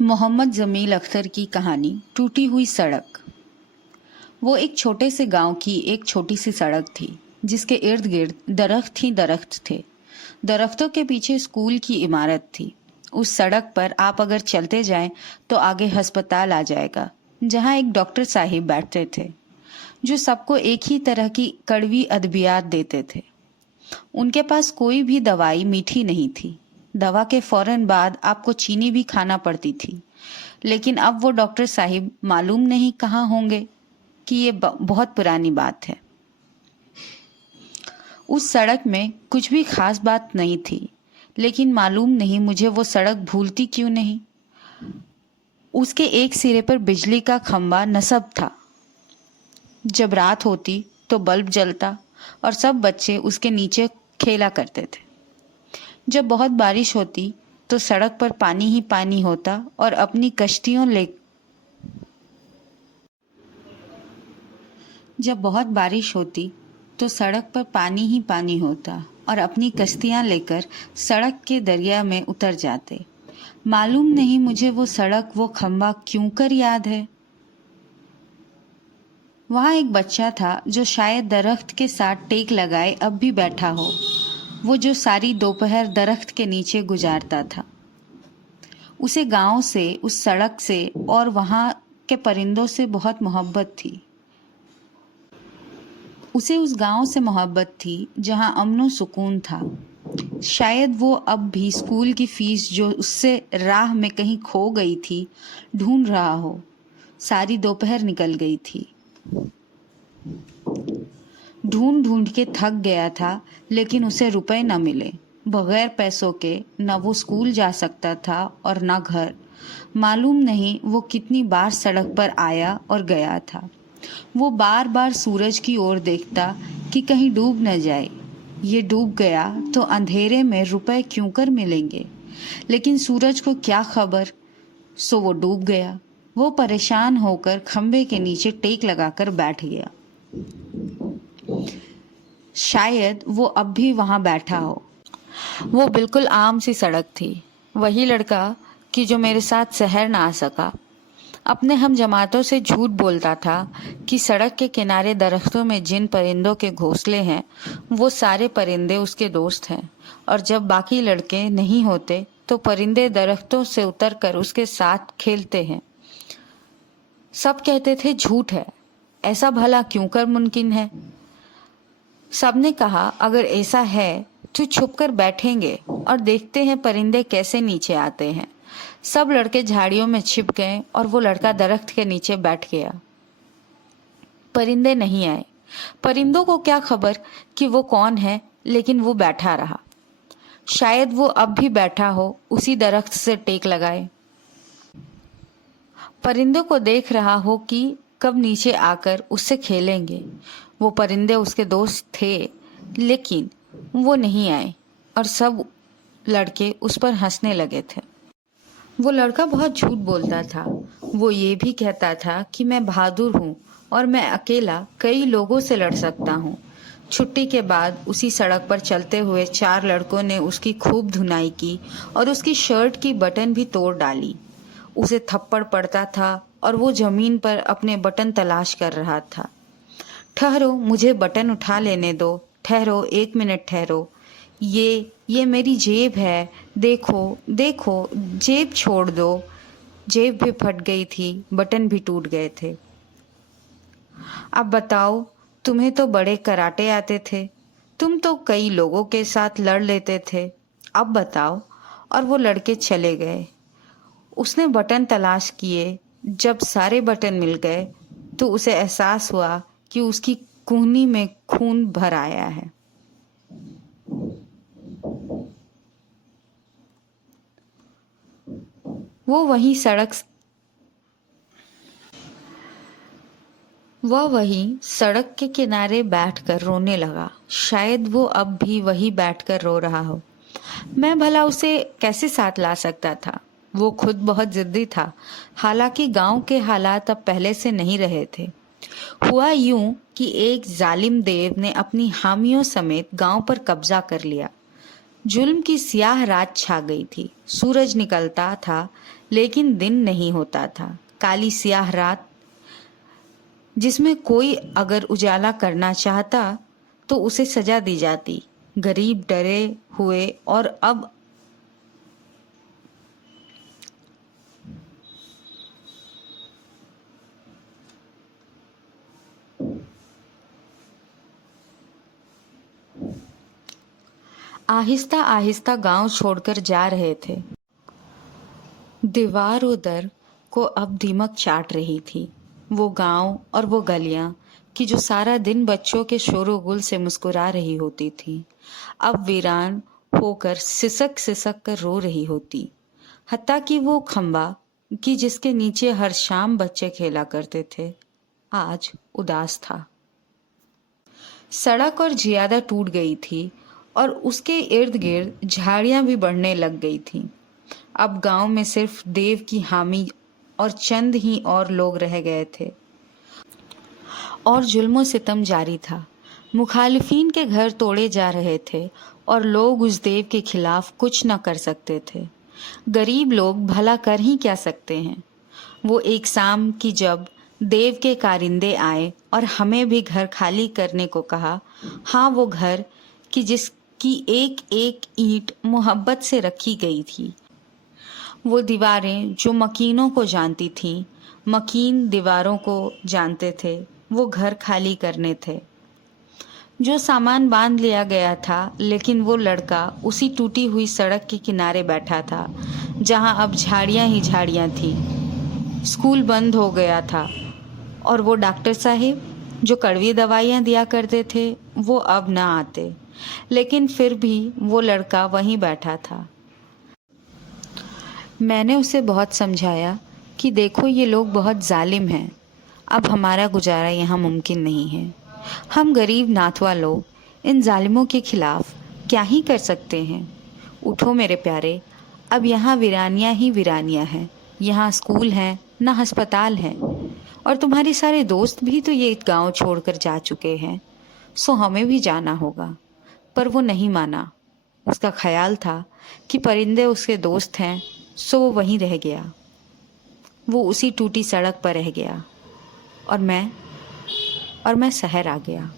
मोहम्मद जमील अख्तर की कहानी टूटी हुई सड़क। वो एक छोटे से गांव की एक छोटी सी सड़क थी जिसके इर्द गिर्द दरख्त ही दरख्त थे। दरख्तों के पीछे स्कूल की इमारत थी। उस सड़क पर आप अगर चलते जाएं तो आगे अस्पताल आ जाएगा, जहां एक डॉक्टर साहिब बैठते थे जो सबको एक ही तरह की कड़वी अद्वियात देते थे। उनके पास कोई भी दवाई मीठी नहीं थी। दवा के फौरन बाद आपको चीनी भी खाना पड़ती थी। लेकिन अब वो डॉक्टर साहिब मालूम नहीं कहाँ होंगे कि ये बहुत पुरानी बात है। उस सड़क में कुछ भी खास बात नहीं थी, लेकिन मालूम नहीं मुझे वो सड़क भूलती क्यों नहीं। उसके एक सिरे पर बिजली का खंबा नस्ब था। जब रात होती तो बल्ब जलता और सब बच्चे उसके नीचे खेला करते थे। जब बहुत बारिश होती तो सड़क पर पानी ही पानी होता और अपनी कश्तियों ले जब बहुत बारिश होती तो सड़क पर पानी ही पानी होता और अपनी कश्तियां लेकर सड़क के दरिया में उतर जाते। मालूम नहीं मुझे वो सड़क, वो खंबा क्यों कर याद है। वहाँ एक बच्चा था जो शायद दरख्त के साथ टेक लगाए अब भी बैठा हो, वो जो सारी दोपहर दरख्त के नीचे गुजारता था। उसे गांव से, उस सड़क से और वहाँ के परिंदों से बहुत मोहब्बत थी। उसे उस गांव से मोहब्बत थी जहाँ अमन सुकून था। शायद वो अब भी स्कूल की फीस जो उससे राह में कहीं खो गई थी ढूंढ रहा हो। सारी दोपहर निकल गई थी। ढूंढ ढूंढ के थक गया था, लेकिन उसे रुपए न मिले। बगैर पैसों के न वो स्कूल जा सकता था और न घर। मालूम नहीं वो कितनी बार सड़क पर आया और गया था। वो बार बार सूरज की ओर देखता कि कहीं डूब न जाए। ये डूब गया तो अंधेरे में रुपए क्यों कर मिलेंगे, लेकिन सूरज को क्या खबर। सो वो डूब गया। वो परेशान होकर खंबे के नीचे टेक लगाकर बैठ गया। शायद वो अब भी वहां बैठा हो। वो बिल्कुल आम सी सड़क थी। वही लड़का कि जो मेरे साथ शहर ना आ सका अपने हम जमातों से झूठ बोलता था कि सड़क के किनारे दरख्तों में जिन परिंदों के घोंसले हैं वो सारे परिंदे उसके दोस्त हैं, और जब बाकी लड़के नहीं होते तो परिंदे दरख्तों से उतरकर उसके साथ खेलते हैं। सब कहते थे झूठ है, ऐसा भला क्यों कर मुमकिन है। सबने कहा अगर ऐसा है तो छुप कर बैठेंगे और देखते हैं परिंदे कैसे नीचे आते हैं। सब लड़के झाड़ियों में छिप गए और वो लड़का दरख्त के नीचे बैठ गया। परिंदे नहीं आए। परिंदों को क्या खबर कि वो कौन है, लेकिन वो बैठा रहा। शायद वो अब भी बैठा हो उसी दरख्त से टेक लगाए। परिंदों को देख रहा हो कि कब नीचे आकर उससे खेलेंगे। वो परिंदे उसके दोस्त थे, लेकिन वो नहीं आए और सब लड़के उस पर हंसने लगे थे। वो लड़का बहुत झूठ बोलता था। वो ये भी कहता था कि मैं बहादुर हूँ और मैं अकेला कई लोगों से लड़ सकता हूँ। छुट्टी के बाद उसी सड़क पर चलते हुए 4 लड़कों ने उसकी खूब धुनाई की और उसकी शर्ट की बटन भी तोड़ डाली। उसे थप्पड़ पड़ता था और वो जमीन पर अपने बटन तलाश कर रहा था। ठहरो, मुझे बटन उठा लेने दो। ठहरो, 1 मिनट ठहरो। ये मेरी जेब है। देखो देखो, जेब छोड़ दो। जेब भी फट गई थी, बटन भी टूट गए थे। अब बताओ, तुम्हें तो बड़े कराटे आते थे। तुम तो कई लोगों के साथ लड़ लेते थे। अब बताओ। और वो लड़के चले गए। उसने बटन तलाश किए। जब सारे बटन मिल गए तो उसे एहसास हुआ कि उसकी कूहनी में खून भर आया है। वो वहीं सड़क के किनारे बैठकर रोने लगा। शायद वो अब भी वही बैठकर रो रहा हो। मैं भला उसे कैसे साथ ला सकता था। वो खुद बहुत जिद्दी था। हालांकि गांव के हालात अब पहले से नहीं रहे थे। हुआ यूं कि एक जालिम देव ने अपनी हामियों समेत गांव पर कब्जा कर लिया। जुल्म की स्याह रात छा गई थी। सूरज निकलता था लेकिन दिन नहीं होता था। काली स्याह रात जिसमें कोई अगर उजाला करना चाहता तो उसे सजा दी जाती। गरीब डरे हुए और अब आहिस्ता आहिस्ता गांव छोड़कर जा रहे थे। दीवार और दर को अब दीमक चाट रही थी। वो गांव और वो गलियां कि जो सारा दिन बच्चों के शोरोगुल से मुस्कुरा रही होती थी, अब वीरान होकर सिसक सिसक कर रो रही होती। हत्ता कि वो खंबा कि जिसके नीचे हर शाम बच्चे खेला करते थे, आज उदास था। सड़क और ज्यादा टूट गई थी और उसके इर्द गिर्द झाड़ियां भी बढ़ने लग गई थीं। अब गांव में सिर्फ देव की हामी और चंद ही और लोग रह गए थे और जुल्मो सितम जारी था। मुखालिफिन के घर तोड़े जा रहे थे और लोग उस देव के खिलाफ कुछ न कर सकते थे। गरीब लोग भला कर ही क्या सकते हैं। वो एक शाम की जब देव के कारिंदे आए और हमें भी घर खाली करने को कहा। हाँ, वो घर कि जिसकी एक एक ईंट मोहब्बत से रखी गई थी। वो दीवारें जो मकीनों को जानती थीं, मकीन दीवारों को जानते थे, वो घर खाली करने थे। जो सामान बांध लिया गया था, लेकिन वो लड़का उसी टूटी हुई सड़क के किनारे बैठा था जहां अब झाड़ियां ही झाड़ियां थी। स्कूल बंद हो गया था और वो डॉक्टर साहिब जो कड़वी दवाइयां दिया करते थे, वो अब ना आते। लेकिन फिर भी वो लड़का वहीं बैठा था। मैंने उसे बहुत समझाया कि देखो, ये लोग बहुत जालिम हैं। अब हमारा गुजारा यहाँ मुमकिन नहीं है। हम गरीब नाथवा लोग इन जालिमों के खिलाफ क्या ही कर सकते हैं। उठो मेरे प्यारे, अब यहाँ वीरानियाँ ही वीरानियाँ हैं। यहाँ स्कूल हैं, ना अस्पताल हैं। और तुम्हारे सारे दोस्त भी तो ये गांव छोड़कर जा चुके हैं, सो हमें भी जाना होगा। पर वो नहीं माना। उसका ख्याल था कि परिंदे उसके दोस्त हैं, सो वो वहीं रह गया। वो उसी टूटी सड़क पर रह गया और मैं शहर आ गया।